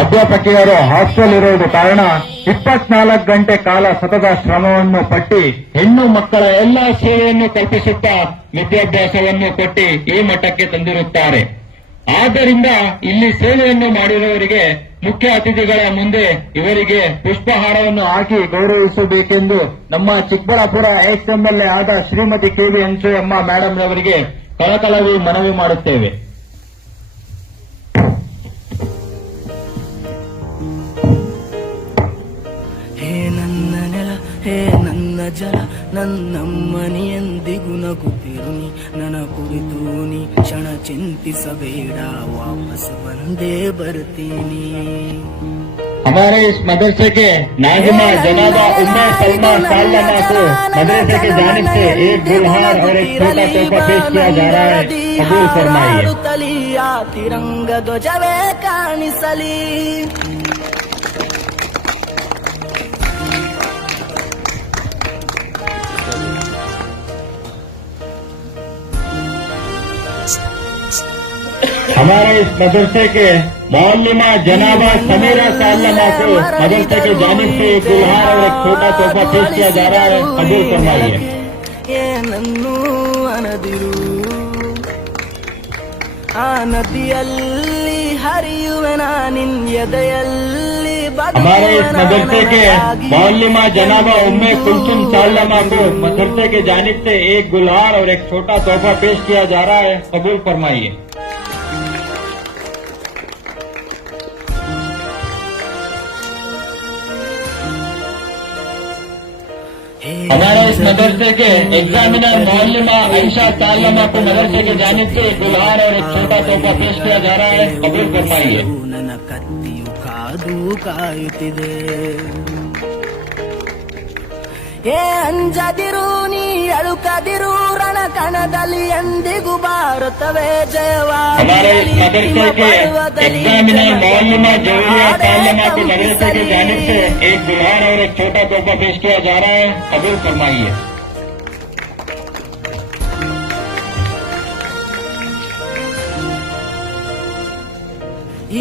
ಅಧ್ಯಾಪಕಿಯರು hostel ಇರುವುದು ಕಾರಣ 24 ಗಂಟೆ ಕಾಲ ಸತತ ಶ್ರಮವನ್ನು ಪಟ್ಟಿ ಹೆಣ್ಣು ಮಕ್ಕಳ ಎಲ್ಲಾ ಸೇವೆಯನ್ನು ಕಲ್ಪಿಸುತ್ತಾ ವಿದ್ಯಾಭ್ಯಾಸವನ್ನು ಕೊಟ್ಟಿ ಈ ಮಟ್ಟಕ್ಕೆ ತಂದಿರುತ್ತಾರೆ. ಆದ್ದರಿಂದ ಇಲ್ಲಿ ಸೇವೆಯನ್ನು ಮಾಡಿರುವವರಿಗೆ ಮುಖ್ಯ ಅತಿಥಿಗಳ ಮುಂದೆ ಇವರಿಗೆ ಪುಷ್ಪಹಾರವನ್ನು ಹಾಕಿ ಗೌರವಿಸಬೇಕೆಂದು ನಮ್ಮ ಚಿಕ್ಕಬಳ್ಳಾಪುರ ಎಕ್ಸ್ಎಂಎಲ್ಎ ಆದ ಶ್ರೀಮತಿ ಕೆವಿ ಅಂಚಯ್ಯಮ್ಮ ಮೇಡಮ್ ರವರಿಗೆ ಕಳಕಳವಿ ಮನವಿ ಮಾಡುತ್ತೇವೆ. ಹೇ ನನ್ನ ಜಲ ನನ್ನಮ್ಮನಿ ಎಂದಿಗೂ ನಗುತ್ತಿರುನಿ ನನ್ನ ಕುರಿತು ನೀ ಕ್ಷಣ ಚಿಂತಿಸಬೇಡ ವಾಪಸ್ ಬಂದೇ ಬರ್ತೀನಿ. हमारे इस मदरसे के नाज़िमा जनाबा उम्मे सलमा सालमा को मदरसे की जानिब से एक गुलहार और एक छोटा तोहफा पेश किया जा रहा है. कबूल फरमाइए. तिरंग ध्वजवे कानिसली हमारे इस मदरसे के मौलमा जनाबा समीरा सालमा को मदरसे की जानिब से एक गुलहार और एक छोटा तोहफा पेश किया जा रहा है. कबूल फरमाइए. ಏನನ್ನೂ ಅನದಿರು ಆ ನದಿಯಲ್ಲಿ ಹರಿಯುವೆ ನಿನ್ ಎದೆಯಲ್ಲಿ. हमारे इस मदरसे के मौलमा जनाबा उम्मे कुलसुम सालमा को मदरसे की जानिब से एक गुलहार और एक छोटा तोहफा पेश किया जा रहा है. कबूल फरमाइए. हमारे इस मदरसे के एग्जामिनर मौलमा आयशा सालमा को मदरसे की जानिब से एक गुलहार और एक छोटा तोहफा पेश किया जा रहा है. कबूल फरमाइए. ನನ್ನ ಕತ್ತಿಯು ಕಾದು ಕಾಯುತ್ತಿದೆ. ಏ ಅಂಜದಿರು ನೀ ಅಳುಕದಿರು ರಣ ಕಣದಲ್ಲಿ ಎಂದಿಗೂ ಭಾರತವೇ हमारे इस मदरसे के एग्जामिनर मौलमा जौहरिया सालमा को मदरसे की जानिब से एक गुलहार और एक छोटा तोहफा पेश किया जा रहा है. कबूल फरमाइए.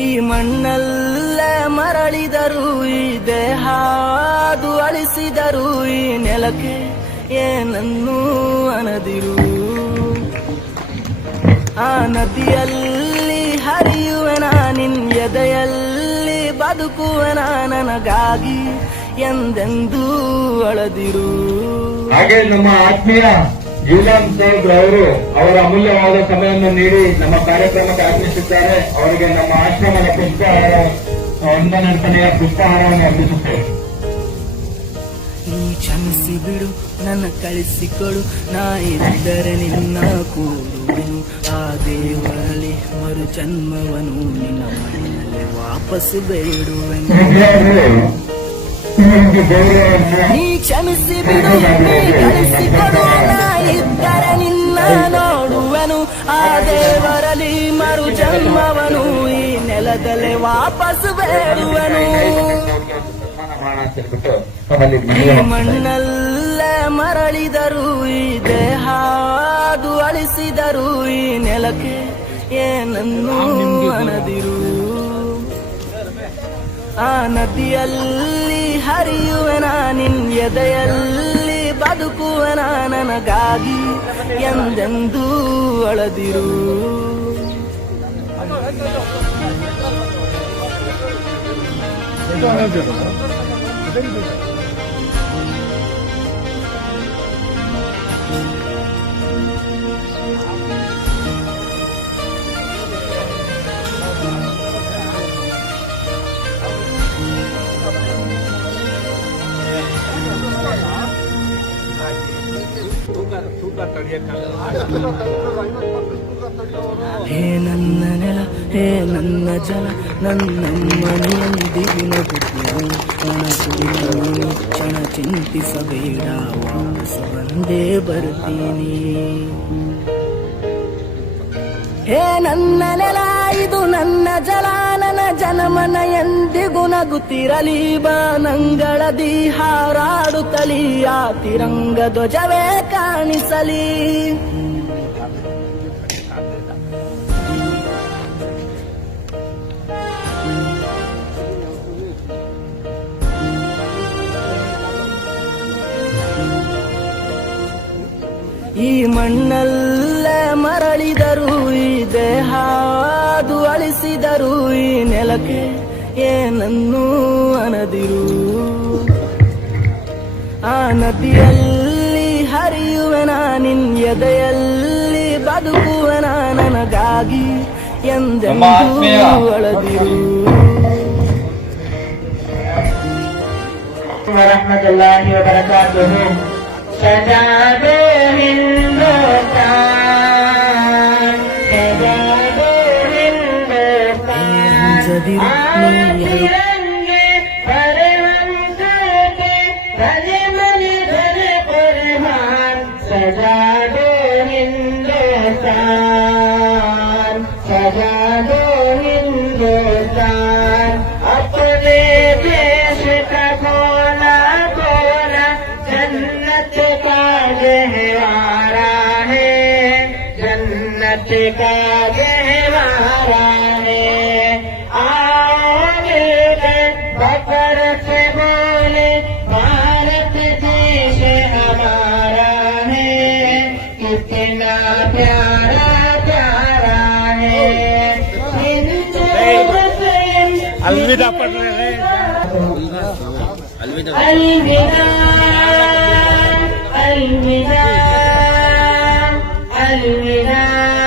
ಈ ಮಣ್ಣಲ್ಲೇ ಮರಳಿದರು ಈ ದೇಹ ಅದು ಅಳಿಸಿದರು ಈ ನೆಲಕ್ಕೆ ಏನನ್ನೂ ಅನದಿರು. ಆ ನದಿಯಲ್ಲಿ ಹರಿಯುವೆ ನಿನ್ ಎದೆಯಲ್ಲಿ ಬದುಕುವೆ ನನಗಾಗಿ ಎಂದೆಂದೂ ಅಳದಿರು. ಹಾಗೆ ನಮ್ಮ ಆತ್ಮೀಯ ಜೀವನ್ ಸಾಹೇಬ್ ಅವರು ಅವರ ಅಮೂಲ್ಯವಾದ ಸಮಯವನ್ನು ನೀಡಿ ನಮ್ಮ ಕಾರ್ಯಕ್ರಮಕ್ಕೆ ಆಗಮಿಸಿದ್ದಾರೆ. ಅವರಿಗೆ ನಮ್ಮ ಆಶ್ರಮದ ಪುಷ್ಪಹಾರ ವಂದನೆಯ ಪುಷ್ಪಹಾರವನ್ನು ಅರ್ಪಿಸುತ್ತೇವೆ. ನೀ ಕ್ಷಮಿಸಿ ಬಿಡು ನನ್ನ ಕಳಿಸಿಕೊಡು ನಾ ಇದ್ದರೆ ನಿನ್ನ ಕೂಡುವೆನು. ಆ ದೇವರಲ್ಲಿ ಮರು ಜನ್ಮವನು ನಿನ್ನ ಮನೆಯಲ್ಲಿ ವಾಪಸ್ ಬೇಡುವೆನು. ನೀ ಕ್ಷಮಿಸಿ ಬಿಡು ನೀ ಕಳಿಸಿಕೊಡು ನಾ ಇದ್ದರೆ ನಿನ್ನ ನೋಡುವೆನು. ಆ ದೇವರಲ್ಲಿ ಮರು ಜನ್ಮವನು ಈ ನೆಲದಲ್ಲೇ ವಾಪಸ್ ಬೇಡುವೆನು. ಈ ಮಣ್ಣಲ್ಲೇ ಮರಳಿದರು ಈ ದೇಹ ಅದು ಅಳಿಸಿದರು ಈ ನೆಲಕ್ಕೆ ಏನನ್ನೂ ಅನದಿರು. ಆ ನದಿಯಲ್ಲಿ ಹರಿಯುವೆ ನಿನ್ ಎದೆಯಲ್ಲಿ ಬದುಕುವೆ ನನಗಾಗಿ ಎಂದೆಂದೂ ಅಳದಿರು. ಹೇ ನನ್ನ ನೆಲ ಹೇ ನನ್ನ ಜಲ ನನ್ನಮ್ಮನಿಯಂದಿಗೂ ನಗುತ್ತಿರು ನನ್ನ ಕುರಿತು ಕ್ಷಣ ಚಿಂತಿಸಬೇಡ ವಾಪಸ್ ಬಂದೇ ಬರ್ತೀನಿ. ಹೇ ನನ್ನ ನೆಲ ಇದು ನನ್ನ ಜಲ ನನ್ನ ಜನಮನ ಎಂದಿಗೂ ನಗುತ್ತಿರಲಿ ಬಾನಂಗಳದಿ ಹಾರಾಡುತ್ತಲಿ ಆ ತಿರಂಗ ಧ್ವಜವೇ ಕಾಣಿಸಲಿ. ಈ ಮಣ್ಣಲ್ಲೇ ಮರಳಿದರು ಈ ದೇಹ ಅದು ಅಳಿಸಿದರು ಈ ನೆಲಕ್ಕೆ ಏನನ್ನೂ ಅನದಿರು ಆ ನದಿಯಲ್ಲಿ ಹರಿಯುವೆನ ನಿನ್ ಎದೆಯಲ್ಲಿ ಬದುಕುವೆನ ನನಗಾಗಿ ಎಂದೆಂದೂ ಅಳದಿರು ವರಹಮತುಲ್ಲಾಹಿ ವಬರಕಾತುಹು ಸಜಾ ದೋ ಹಿಂದೂಸ್ತಾನ್ ಸಜಾ ದೋ ಹಿಂದೂಸ್ತಾನ್ तिरंगे पर हम टूटे रजमल धर कुर्बान सजा दो हिंदुस्तान सजा दो हिंदुस्तान अपने देश का कोना कोना जन्नत का गहवारा है जन्नत का गहवारा है बकर से बोले भारत देश हमारा है कितना प्यारा प्यारा है हिंदू मुस्लिम अलविदा पढ़ रहे हैं अलविदा अलविदा अलविदा अलविदा